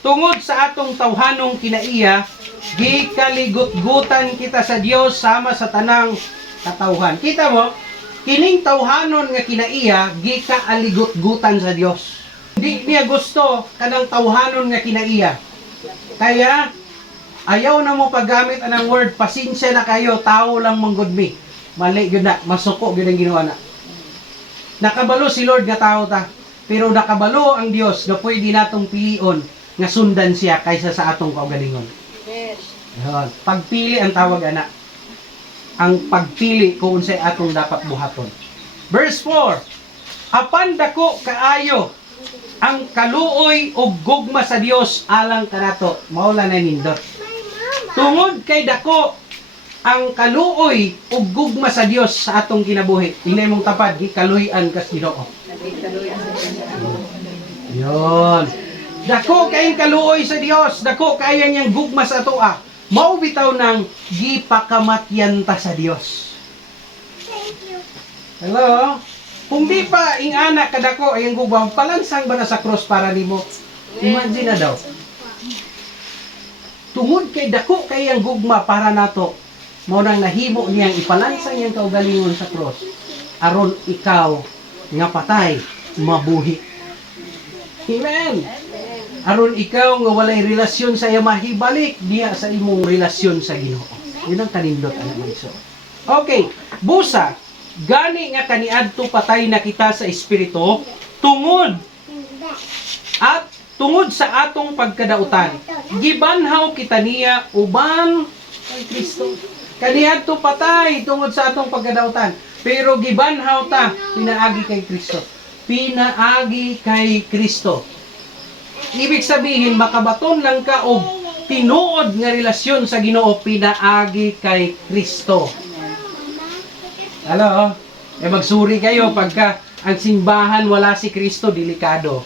tungod sa atong tawhanong kinaiya, gikaligot-gutan kita sa Dios sama sa tanang katawhan. Kita mo, kining tawhanon nga kinaiya, gikaligot-gutan sa Dios. Di niya gusto kanang tawhanon nga kinaiya. Kaya, ayaw na mo paggamit anang word, pasensya na kayo, tao lang manggod mi. Mali yun na, masuko yun ang ginawa na. Nakabalo si Lord nga tao ta, pero nakabalo ang Dios na pwede natong pilion nga sundan siya kaysa sa atong kaugalingon. Yes. Pagpili ang tawag ana. Ang pagpili kung unsay atong dapat buhaton. Verse 4. Apan dako kaayo ang kaluoy ug gugma sa Dios alang kanato. Maula na nindot. Tungod kay dako ang kaluoy ug gugma sa Dios sa atong kinabuhi. Inay mong tapad gikaluy-an kas Ginoo. Yon. Dako kayong kaluoy sa Dios, dako kaya niyang gugma sa atoa. Mao bitaw nang gipakamatyan ta sa Dios. Hello? Kung di pa ingana kadako ayang gugma, palansang ba na sa cross para nimo? Imagine na daw. Tungod kay dako kayang gugma para nato, mao nang nahimo niyang ipalansang niyang kaugalingon sa cross. Aron ikaw nga patay mabuhi. Amen. Aron ikaw nga walay relasyon sa iya mahibalik diya sa imong relasyon sa Ginoo. Yun ang kanindot ana Igso. Okay, busa gani nga kaniadto patay na kita sa espiritu tungod sa atong pagkadautan. Gibanhaw kita niya uban kay Kristo. Kaniadto patay tungod sa atong pagkadautan, pero gibanhaw ta pinaagi kay Kristo. Pinaagi kay Kristo. Ibig sabihin, makabaton lang ka og tinuod nga relasyon sa Ginoo, pinaagi kay Kristo. Hello? Magsuri kayo pagka ang simbahan wala si Kristo, delikado.